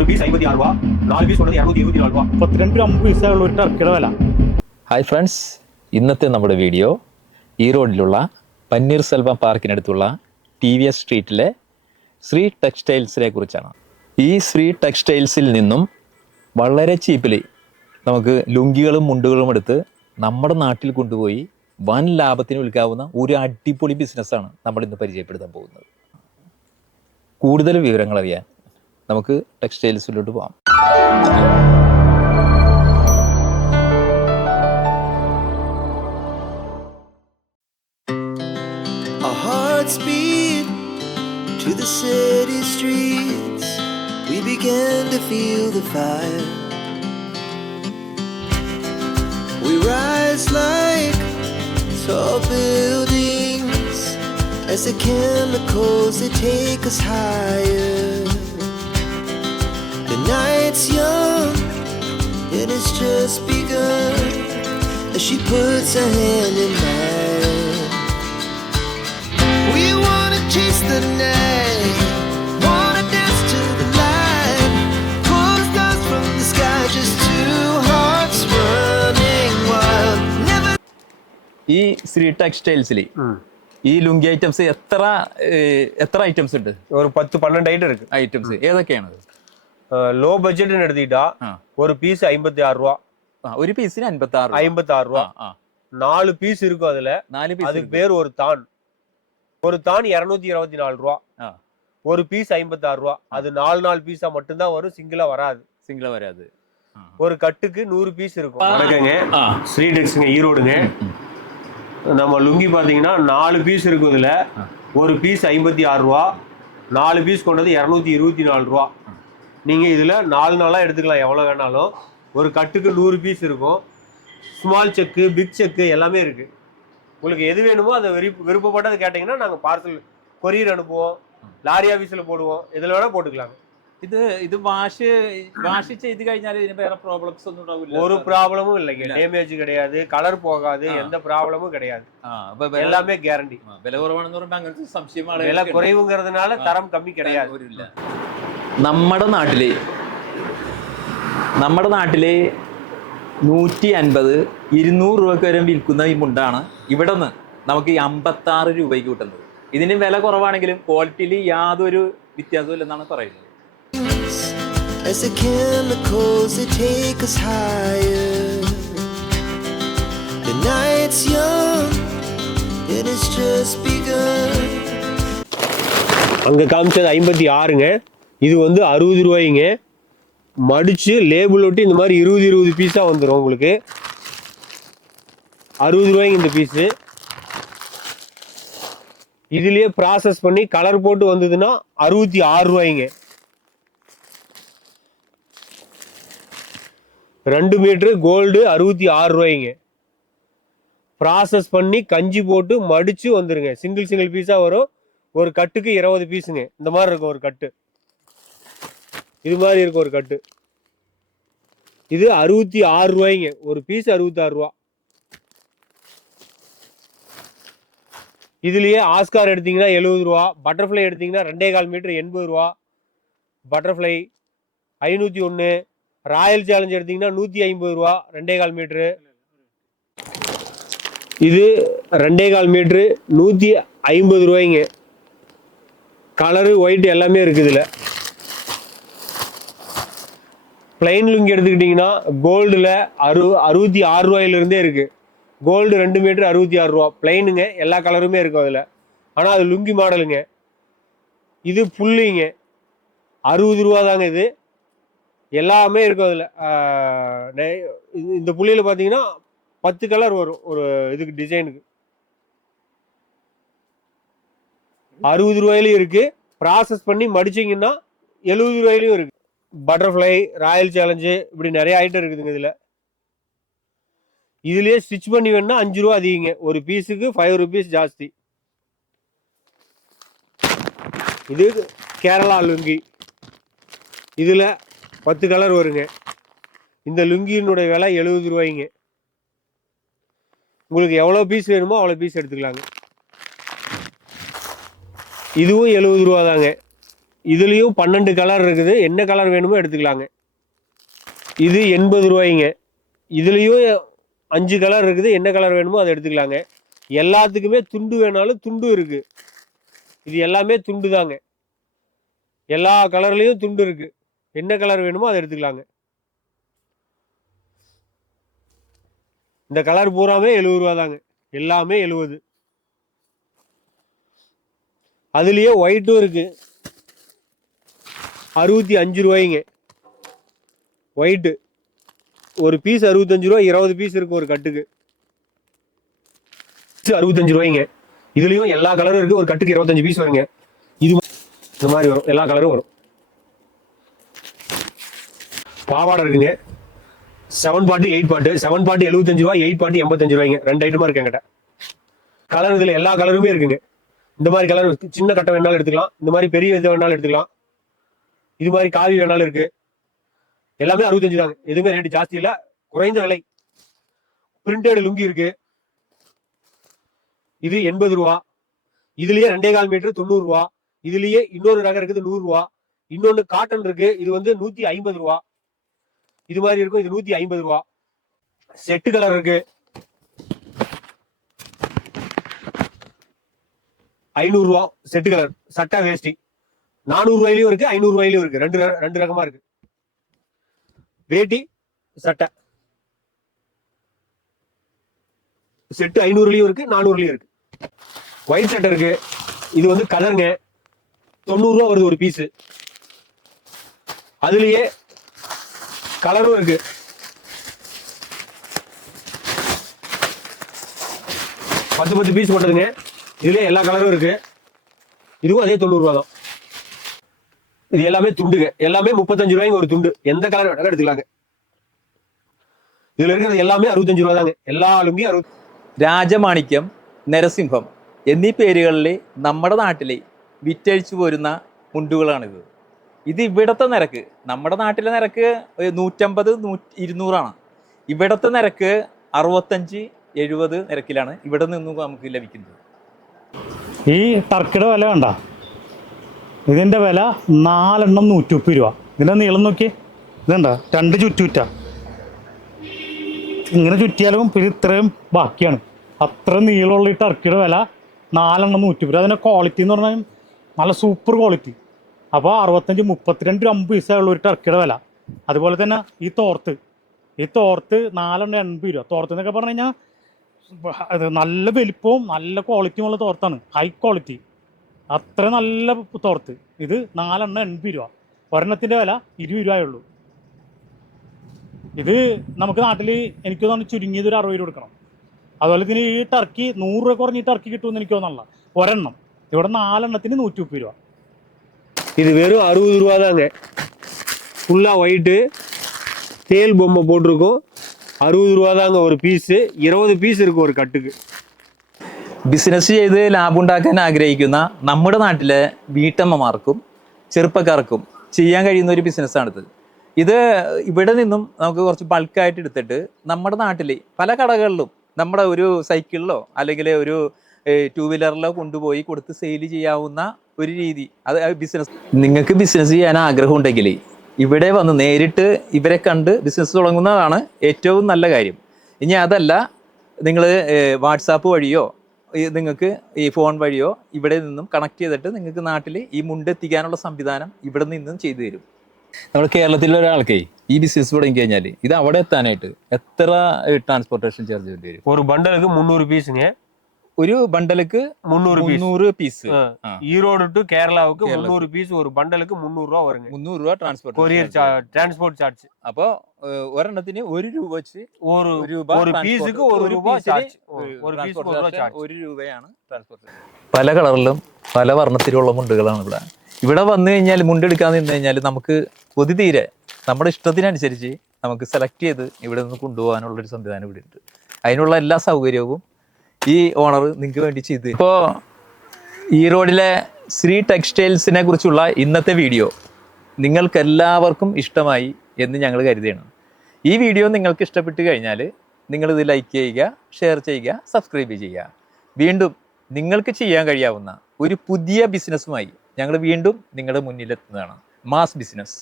ஒரு பீஸ் ஐம்பத்தி ஆறு ரூபா நாலு பீஸ் கொண்டது இரநூத்தி இருபத்தி நாலு ரூபா മുപ്പത്തിരണ്ട് രൂപ അമ്പത് പൈസ ഉള്ള ഒരു ടർക്കിയുടെ വില ഹായ് ഫ്രണ്ട്സ് ഇന്നത്തെ നമ്മുടെ വീഡിയോ ഈ റോഡിലുള്ള paneer Selvam പാർക്കിനടുത്തുള്ള T V S street Sri ടെക്സ്റ്റൈൽസിനെ കുറിച്ചാണ് ഈ ശ്രീ ടെക്സ്റ്റൈൽസിൽ നിന്നും വളരെ ചീപ്പിൽ നമുക്ക് ലുങ്കികളും മുണ്ടുകളും എടുത്ത് നമ്മുടെ നാട്ടിൽ കൊണ്ടുപോയി വൻ ലാഭത്തിന് വിൽക്കാവുന്ന ഒരു അടിപൊളി ബിസിനസ്സാണ് നമ്മൾ ഇന്ന് പരിചയപ്പെടുത്താൻ പോകുന്നത് കൂടുതൽ വിവരങ്ങൾ അറിയാൻ നമുക്ക് ടെക്സ്റ്റൈൽസിലോട്ട് പോകാം Our hearts beat to the city streets. We began to feel the fire. We rise like tall buildings as the chemicals they take us higher. The night's young, it has just begun as she puts her hand in mine. We wanna chase the night, wanna dance to the light, pull the stars from the sky, just two hearts running wild. Never ഈ ശ്രീ ടെക്സ്റ്റൈൽസിൽ ഈ lungi items എത്ര ഏഹ്, എത്ര items ഉണ്ട് ஒரு பத்து பன்னெண்டு item இருக்கு items ഏതൊക്കെയാണ് லோ பட்ஜெட்னு எடுத்துக்கிட்டா ஆ. ஒரு பீஸ் ஐம்பத்தி ஆறு ரூபா ആ, ഒരു പീസിന് അൻപത്തി ആറ് ஐம்பத்தி ஆறு ரூபா ആ நாலு பீஸ் இருக்கும் அதுல നാല് அதுக்கு പീസ് பேர் ஒரு தான் ஒரு தான் இருநூத்தி இருபத்தி நாலு ரூபா ആ ஒரு பீஸ் ஐம்பத்தி ஆறு ரூபா அது நாலு நாலு பீஸா மட்டும்தான் வரும் சிங்கிளா வராது സിംഗിൾ വരാത് ஒரு கட்டுக்கு நூறு பீஸ் இருக்கும் வணக்கங்க ആ ஸ்ரீ டெக்ஸுங்க ஈரோடுங்க நம்ம லுங்கி பார்த்தீங்கன்னா நாலு பீஸ் இருக்கும் இதுல ஒரு பீஸ் ஐம்பத்தி ஆறு ரூபா நாலு பீஸ் கொண்டது இரநூத்தி இருபத்தி நாலு ரூபா நீங்க இதுல நாலு நாளா எடுத்துக்கலாம் எவ்வளவு வேணாலும் ஒரு கட்டுக்கு நூறு பீஸ் இருக்கும் ஸ்மால் செக்கு பிக் செக்கு எல்லாமே இருக்கு உங்களுக்கு எது வேணுமோ அதை விருப்ப விருப்பப்பட்டது கேட்டிங்கன்னா நாங்கள் பார்சல் கொரியர் அனுப்புவோம் லாரி ஆஃபீஸில் போடுவோம் இதில் வேணால் போட்டுக்கலாங்க ഇത് ഇത് വാഷ് വാഷ് ചെയ്ത് കഴിഞ്ഞാൽ ഇതിന് വേറെ പ്രോബ്ലംസ് ഒന്നും ഉണ്ടാവില്ല ஒரு ப்ராப்ளமும் இல்லைங்க இல்ல. டேமேஜ் கிடையாது கலர் போகாது ஆ. எந்த ப்ராப்ளமும் கிடையாது ആ അപ്പൊ വില- எல்லாமே கேரண்டி ആ, വില കുറവാണെന്ന് പറയുമ്പോ അങ്ങനത്തെ സംശയം விலை ആളുകൾക്ക് குறைவுங்கிறதுனால ஆ. தரம் கம்மி கிடையாது വരില്ല. നമ്മുടെ നാട്ടില് നമ്മുടെ നാട്ടില് നൂറ്റി അൻപത് ഇരുന്നൂറ് രൂപയ്ക്ക് വരെ വിൽക്കുന്ന ഈ മുണ്ടാണ് ഇവിടെ നിന്ന് നമുക്ക് ഈ അമ്പത്തി ആറ് രൂപയ്ക്ക് കിട്ടുന്നത് ഇതിന് വില കുറവാണെങ്കിലും ക്വാളിറ്റിയിൽ യാതൊരു വ്യത്യാസവും ഇല്ലെന്നാണ് പറയുന്നത് as the chemicals they take us higher. The night's young, it has just begun. அங்கே காமிச்சது ஐம்பத்தி ஆறுங்க இது வந்து அறுபது ரூபாய்ங்க. மடித்து லேபிள் ஒட்டி இந்த மாதிரி இருபது இருபது பீஸாக வந்துடும் உங்களுக்கு. அறுபது ரூபாய்ங்க இந்த பீஸு இதுலேயே ப்ராசஸ் பண்ணி கலர் போட்டு வந்ததுன்னா அறுபத்தி ஆறு ரூபாய்ங்க. ரெண்டு மீட்ரு கோல்டு அறுபத்தி ஆறு ரூபாய்ங்க. ப்ராசஸ் பண்ணி கஞ்சி போட்டு மடித்து வந்துடுங்க சிங்கிள் சிங்கிள் பீஸாக வரும். ஒரு கட்டுக்கு இருபது பீஸுங்க இந்த மாதிரி இருக்கும் ஒரு கட்டு. இது மாதிரி இருக்கும் ஒரு கட்டு. இது அறுபத்தி ஆறு ரூபாய்ங்க. ஒரு பீஸ் அறுபத்தி ஆறு ரூபா. இதுலயே ஆஸ்கார் எடுத்தீங்கன்னா எழுபது ரூபா. பட்டர்ஃப்ளை எடுத்தீங்கன்னா ரெண்டே கால் மீட்டர் எண்பது ரூபா. பட்டர்ஃப்ளை ஐநூற்றி ஒன்று ராயல் சேலஞ்ச் எடுத்தீங்கன்னா நூற்றி ஐம்பது ரூபா. ரெண்டே கால் மீட்ரு இது ரெண்டே கால் மீட்ரு நூற்றி ஐம்பது ரூபாய்ங்க. கலரு ஒயிட் எல்லாமே இருக்குது இதில். பிளைன் லுங்கி எடுத்துக்கிட்டிங்கன்னா கோல்டில் அறு அறுபத்தி ஆறு ரூபாயிலிருந்தே இருக்குது கோல்டு ரெண்டு மீட்டர் அறுபத்தி ஆறு ரூபா. பிளைனுங்க எல்லா கலருமே இருக்கும் அதில். ஆனால் அது லுங்கி மாடலுங்க. இது புல்லிங்க அறுபது ரூபா தாங்க இது. எல்லாமே இருக்கும் அதில். இந்த புள்ளியில் பார்த்தீங்கன்னா பத்து கலர் வரும். ஒரு இதுக்கு டிசைனுக்கு அறுபது ரூபாயிலையும் இருக்குது ப்ராசஸ் பண்ணி மடிச்சிங்கன்னா எழுபது ரூபாயிலையும் இருக்குது பட்டர்ஃப்ளை ராயல் சேலஞ்சு இப்படி நிறைய ஐட்டம் இருக்குதுங்க இதில். இதுலேயே ஸ்டிச் பண்ணி வேணும்னா அஞ்சு ரூபா அதிகங்க. ஒரு பீஸுக்கு ஃபைவ் ருபீஸ் ஜாஸ்தி. இது கேரளா லுங்கி. இதில் பத்து கலர் வருங்க. இந்த லுங்கியினுடைய விலை எழுபது ரூபாய்ங்க. உங்களுக்கு எவ்வளோ பீஸ் வேணுமோ அவ்வளோ பீஸ் எடுத்துக்கலாங்க. இதுவும் எழுபது ரூபா தாங்க இதுலேயும் பன்னெண்டு கலர் இருக்குது. என்ன கலர் வேணுமோ எடுத்துக்கலாங்க. இது எண்பது ரூபாய்ங்க. இதுலேயும் அஞ்சு கலர் இருக்குது. என்ன கலர் வேணுமோ அதை எடுத்துக்கலாங்க. எல்லாத்துக்குமே துண்டு வேணாலும் துண்டு இருக்குது இது எல்லாமே துண்டு தாங்க எல்லா கலர்லேயும் துண்டு இருக்குது என்ன கலர் வேணுமோ அதை எடுத்துக்கலாங்க. இந்த கலர் பூராமே எழுபது ரூபா தாங்க எல்லாமே எழுபது. அதுலேயே ஒயிட்டும் இருக்குது அறுபத்தி அஞ்சு ரூபாய்ங்க. ஒயிட்டு ஒரு பீஸ் அறுபத்தஞ்சு ரூபா இருபது பீஸ் இருக்கு ஒரு கட்டுக்கு அறுபத்தஞ்சு ரூபாய்ங்க. இதுலயும் எல்லா கலரும் இருக்கு ஒரு கட்டுக்கு இருபத்தஞ்சு பீஸ் வருங்க. இது இந்த மாதிரி வரும் எல்லா கலரும் வரும். பாவாடை இருக்குங்க. செவன் பாட்டு எயிட் பாட்டு செவன் பாட்டு எழுபத்தஞ்சு ரூபா எயிட் பாட்டு எண்பத்தஞ்சு ரூபாய்ங்க. ரெண்டு ஐட்டமா இருக்கு என்கிட்ட. கலர் இதுல எல்லா கலருமே இருக்குங்க. இந்த மாதிரி கலர் சின்ன கட்டை வேணாலும் எடுத்துக்கலாம். இந்த மாதிரி பெரிய இது வேணாலும் எடுத்துக்கலாம். இது மாதிரி காவி வேணாலும் இருக்கு. எல்லாமே அறுபத்தஞ்சு தான். எதுவுமே ரேட்டு ஜாஸ்தி இல்ல. குறைந்த விலை. பிரிண்டட் லுங்கி இருக்கு. இது எண்பது ரூபா. இதுலயே ரெண்டே கால் மீட்டர் தொண்ணூறு ரூபா. இதுலயே இன்னொரு ரகம் இருக்குது நூறு ரூபா. இன்னொன்னு காட்டன் இருக்கு. இது வந்து நூத்தி ஐம்பது ரூபா. இது மாதிரி இருக்கும். இது நூத்தி ஐம்பது ரூபா. செட்டு கலர் இருக்கு. ஐநூறு ரூபா செட்டு கலர் சட்டை வேஷ்டி. நானூறு ரூபாயிலயும் இருக்கு ஐநூறு ரூபாயிலயும் இருக்கு. ரெண்டு ரெண்டு ரகமா இருக்கு. வேட்டி சட்டை. செட்டு ஐநூறுலயும் இருக்கு நானூறுலயும் இருக்கு. ஒயிட் சட்டை இருக்கு. இது வந்து கலருங்க. தொண்ணூறு ரூபா வருது ஒரு பீஸ் அதுலயே கலரும் இருக்கு. பத்து பத்து பீஸ் போட்டதுங்க இதுல எல்லா கலரும் இருக்கு. இதுவும் அதே தொண்ணூறு ரூபா தான். இது எல்லாமே துண்டுங்க எல்லாமே முப்பத்தஞ்சு ரூபாய்க்கு ஒரு துண்டு எந்த கலர் வேணாலும் எடுத்துக்கலாங்க இதுல இருக்கிறது எல்லாமே அறுபத்தஞ்சு ரூபா தாங்க எல்லா லுங்கியும் அறுபது രാജമാണിക്യം നരസിംഹം എന്നീ പേരുകളിൽ നമ്മുടെ നാട്ടിൽ വിറ്റഴിച്ചു പോരുന്ന മുണ്ടുകളാണിത് ഇത് ഇവിടുത്തെ നിരക്ക് നമ്മുടെ നാട്ടിലെ നിരക്ക് ഒരു നൂറ്റമ്പത് നൂ ഇരുന്നൂറാണ് ഇവിടുത്തെ നിരക്ക് അറുപത്തഞ്ച് എഴുപത് നിരക്കിലാണ് ഇവിടെ നിന്നും നമുക്ക് ലഭിക്കുന്നത് ഈ ടർക്കിയുടെ വില കണ്ട ഇതിന്റെ വില നാലെണ്ണം നൂറ്റിമുപ്പത് രൂപ. ഇതിന്റെ നീളം നോക്കി ഇതുണ്ടോ? രണ്ട് ചുറ്റുറ്റ. ഇങ്ങനെ ചുറ്റിയാലും പിന്നെ ഇത്രയും ബാക്കിയാണ്. അത്ര നീളമുള്ള ഈ ടർക്കിയുടെ വില നാലെണ്ണം രൂപ. അതിന്റെ ക്വാളിറ്റി എന്ന് പറഞ്ഞാൽ നല്ല സൂപ്പർ ക്വാളിറ്റി അപ്പോൾ അറുപത്തഞ്ച് മുപ്പത്തിരണ്ട് രൂപ അമ്പത് പൈസയുള്ള ഒരു ടർക്കിയുടെ വില. അതുപോലെ തന്നെ ഈ തോർത്ത്. ഈ തോർത്ത് നാലെണ്ണം എൺപത് രൂപ. തോർത്ത് എന്നൊക്കെ പറഞ്ഞു കഴിഞ്ഞാൽ നല്ല വലിപ്പവും നല്ല ക്വാളിറ്റിയുമുള്ള തോർത്താണ്. ഹൈ ക്വാളിറ്റി അത്ര നല്ല തോർത്ത് ഇത് നാലെണ്ണം എൺപത് രൂപ ഒരെണ്ണത്തിൻ്റെ വില ഇരുപത് രൂപയുള്ളൂ ഇത് നമുക്ക് നാട്ടിൽ എനിക്ക് തോന്നുന്നു ചുരുങ്ങിയത് ഒരു അറുപത് രൂപ കൊടുക്കണം അതുപോലെ തന്നെ ഈ ടർക്കി നൂറ് രൂപ കുറഞ്ഞ് ഈ ടർക്കി കിട്ടുമെന്ന് എനിക്ക് തോന്നല്ല ഒരെണ്ണം ഇവിടെ നാലെണ്ണത്തിന് നൂറ്റി മുപ്പത് രൂപ இது வெறும் அறுபது ரூபா தாங்க ஃபுல்லா ஒயிட்டு தேல் பொம்மை போட்டிருக்கோம் அறுபது ரூபா தாங்க ஒரு பீஸு இருபது பீஸ் இருக்கு ஒரு கட்டுக்கு ബിസിനസ് ചെയ്ത് ലാഭം ഉണ്ടാക്കാൻ ആഗ്രഹിക്കുന്ന നമ്മുടെ നാട്ടിലെ വീട്ടമ്മമാർക്കും ചെറുപ്പക്കാർക്കും ചെയ്യാൻ കഴിയുന്ന ഒരു ബിസിനസ്സാണിത് ഇത്. ഇവിടെ നിന്നും നമുക്ക് കുറച്ച് ബൾക്കായിട്ട് എടുത്തിട്ട് നമ്മുടെ നാട്ടിൽ പല കടകളിലും നമ്മുടെ ഒരു സൈക്കിളിലോ അല്ലെങ്കിൽ ഒരു ടൂ വീലറിലോ കൊണ്ടുപോയി കൊടുത്ത് സെയിൽ ചെയ്യാവുന്ന ഒരു രീതി അത് ബിസിനസ് നിങ്ങൾക്ക് ബിസിനസ് ചെയ്യാൻ ആഗ്രഹം ഉണ്ടെങ്കിൽ ഇവിടെ വന്ന് നേരിട്ട് ഇവരെ കണ്ട് ബിസിനസ് തുടങ്ങുന്നതാണ് ഏറ്റവും നല്ല കാര്യം. ഇനി അതല്ല നിങ്ങൾ വാട്സാപ്പ് വഴിയോ നിങ്ങൾക്ക് ഈ ഫോൺ വഴിയോ ഇവിടെ നിന്നും കണക്ട് ചെയ്തിട്ട് നിങ്ങൾക്ക് നാട്ടിൽ ഈ മുണ്ട് എത്തിക്കാനുള്ള സംവിധാനം ഇവിടെ നിന്നും ചെയ്തു തരും. നമ്മൾ കേരളത്തിലെ ഒരാൾക്കേ ഈ ബിസിനസ് തുടങ്ങി കഴിഞ്ഞാൽ ഇത് അവിടെ എത്താനായിട്ട് എത്ര ട്രാൻസ്പോർട്ടേഷൻ ചാർജ് വേണ്ടി വരും? ഒരു ബണ്ടലുക്ക് മുന്നൂറ് പീസുങ്ങ ഒരു பண்டலுக்கு முந்நூறு முந்நூறு பீஸ் ஈரோடு டு கேரளாவுக்கு முந்நூறு பீஸ் ஒரு பண்டலுக்கு முந்நூறு ரூபா வருங்க முந்நூறு ரூபா ട്രാൻസ്പോർട്ട് கொரியர் டிரான்ஸ்போர்ட் சார்ஜ் அப்போ ഒരെണ്ണത്തിന് ഒരു രൂപ വെച്ച് ഒരു രൂപ ഒരു പീസുക്ക് ഒരു രൂപ ചാർജ് ഒരു പീസ് ഒരു രൂപയാണ് ട്രാൻസ്പോർട്ട് പല കളറിലും പല വർണത്തിലുള്ള മുണ്ടുകളാണ് ഇവിടെ. ഇവിടെ വന്നു കഴിഞ്ഞാൽ മുണ്ടെടുക്കാൻ നിന്ന് കഴിഞ്ഞാൽ നമുക്ക് കൊതി തീരെ നമ്മുടെ ഇഷ്ടത്തിനനുസരിച്ച് നമുക്ക് സെലക്ട് ചെയ്ത് ഇവിടെ നിന്ന് കൊണ്ടുപോകാനുള്ള ഒരു സംവിധാനം ഇവിടെ ഉണ്ട്. അതിനുള്ള എല്ലാ സൗകര്യവും ഈ ഓണർ നിങ്ങൾക്ക് വേണ്ടി ചെയ്ത്. ഇപ്പോൾ ഈ റോഡിലെ ശ്രീ ടെക്സ്റ്റൈൽസിനെ കുറിച്ചുള്ള ഇന്നത്തെ വീഡിയോ നിങ്ങൾക്കെല്ലാവർക്കും ഇഷ്ടമായി എന്ന് ഞങ്ങൾ കരുതുകയാണ് ഈ വീഡിയോ നിങ്ങൾക്ക് ഇഷ്ടപ്പെട്ട് കഴിഞ്ഞാൽ നിങ്ങളിത് ലൈക്ക് ചെയ്യുക ഷെയർ ചെയ്യുക സബ്സ്ക്രൈബ് ചെയ്യുക. വീണ്ടും നിങ്ങൾക്ക് ചെയ്യാൻ കഴിയാവുന്ന ഒരു പുതിയ ബിസിനസ്സുമായി ഞങ്ങൾ വീണ്ടും നിങ്ങളുടെ മുന്നിലെത്തുന്നതാണ്. Mass business